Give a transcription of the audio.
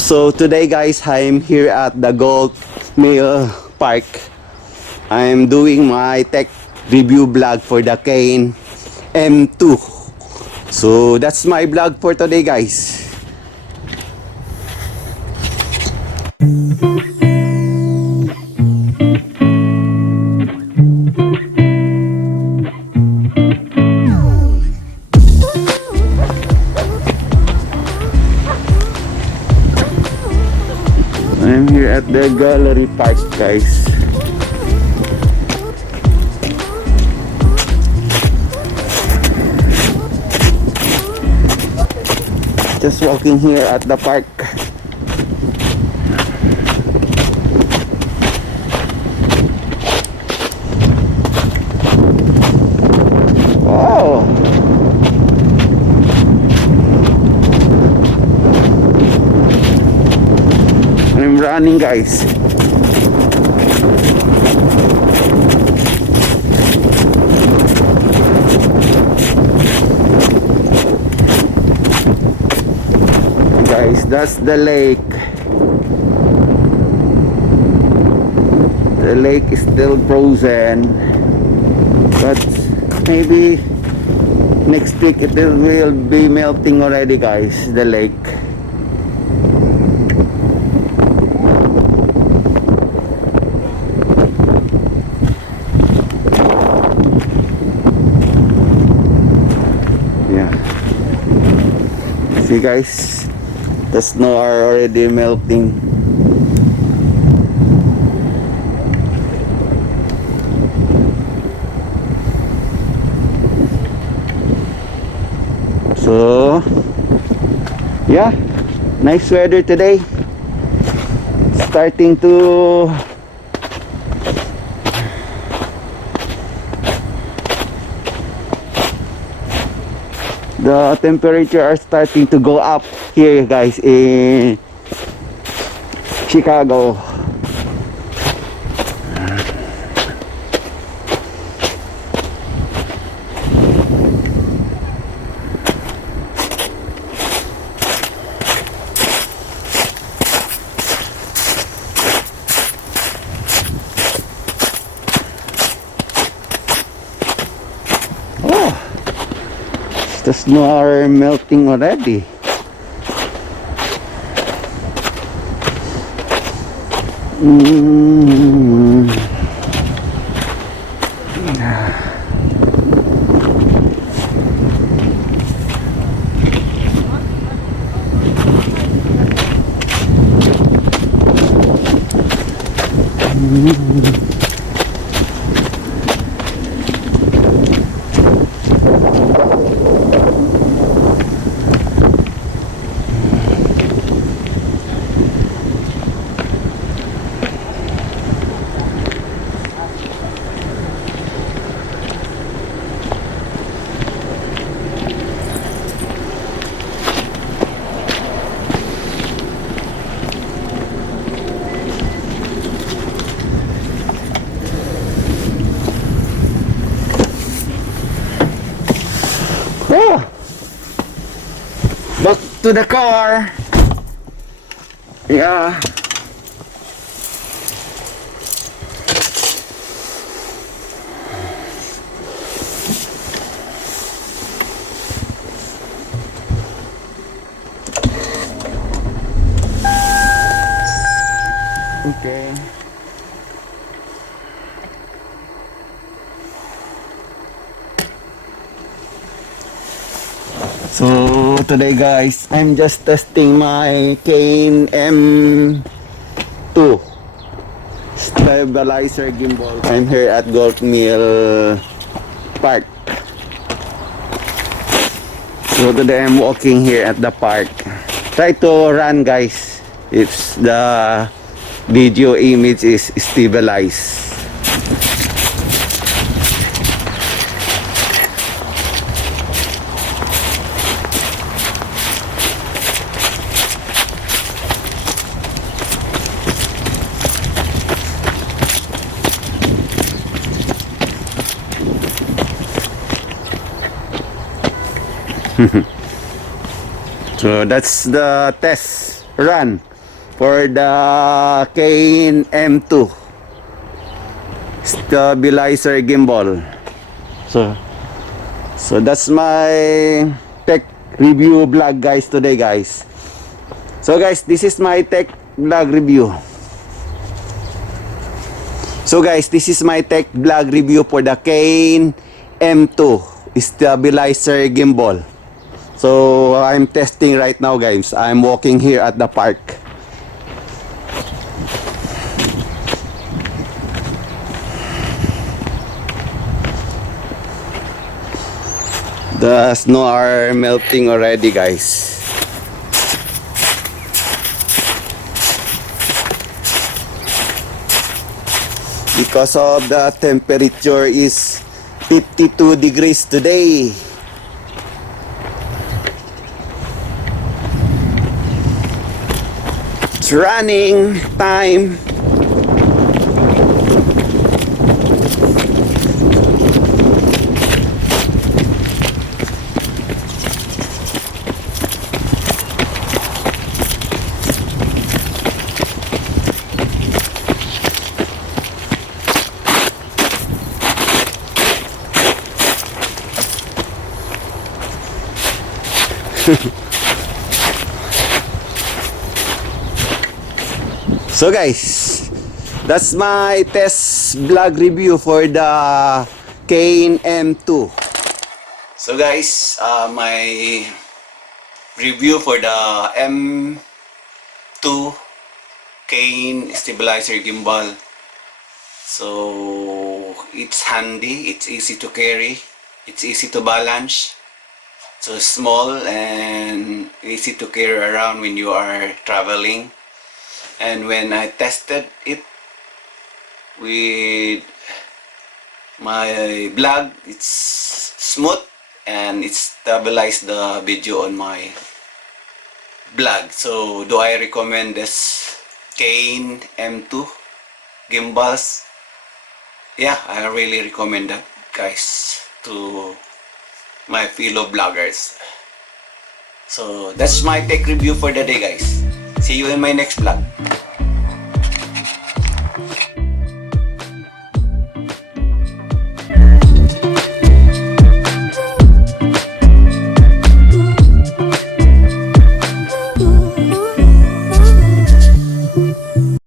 So today guys, I'm here at the Golf Mill Park. I'm doing my tech review vlog for the Canon M2. So that's my vlog for today guys. I'm here at the gallery park guys. Just walking here at the park. Wow! I'm running guys. Guys, that's the lake. The lake is still frozen, but maybe next week it will be melting already guys, the lake. Yeah, see guys, the snow are already melting. So yeah, nice weather today. Starting to the temperature are starting to go up here guys in Chicago. The snow are melting already. Back to the car. Yeah. Okay. So today guys, I'm just testing my Canon M2 stabilizer gimbal. I'm here at Golf Mill Park. So today I'm walking here at the park. Try to run guys if the video image is stabilized. So that's the test run for the Canon M2 stabilizer gimbal. So that's my tech review vlog guys today guys. So guys, this is my tech vlog review. So guys, this is my tech vlog review for the Canon M2 stabilizer gimbal. So I'm testing right now guys. I'm walking here at the park. The snow are melting already guys. Because of the temperature is 52 degrees today. It's running time. So guys, that's my test vlog review for the Canon M2. So guys, my review for the M2 Canon stabilizer gimbal. So it's handy, it's easy to carry, it's easy to balance. So small and easy to carry around when you are traveling. And when I tested it with my vlog, it's smooth and it stabilized the video on my vlog. So do I recommend this Canon M2 gimbals? Yeah, I really recommend that guys to my fellow vloggers. So that's my tech review for the day guys. See you in my next vlog.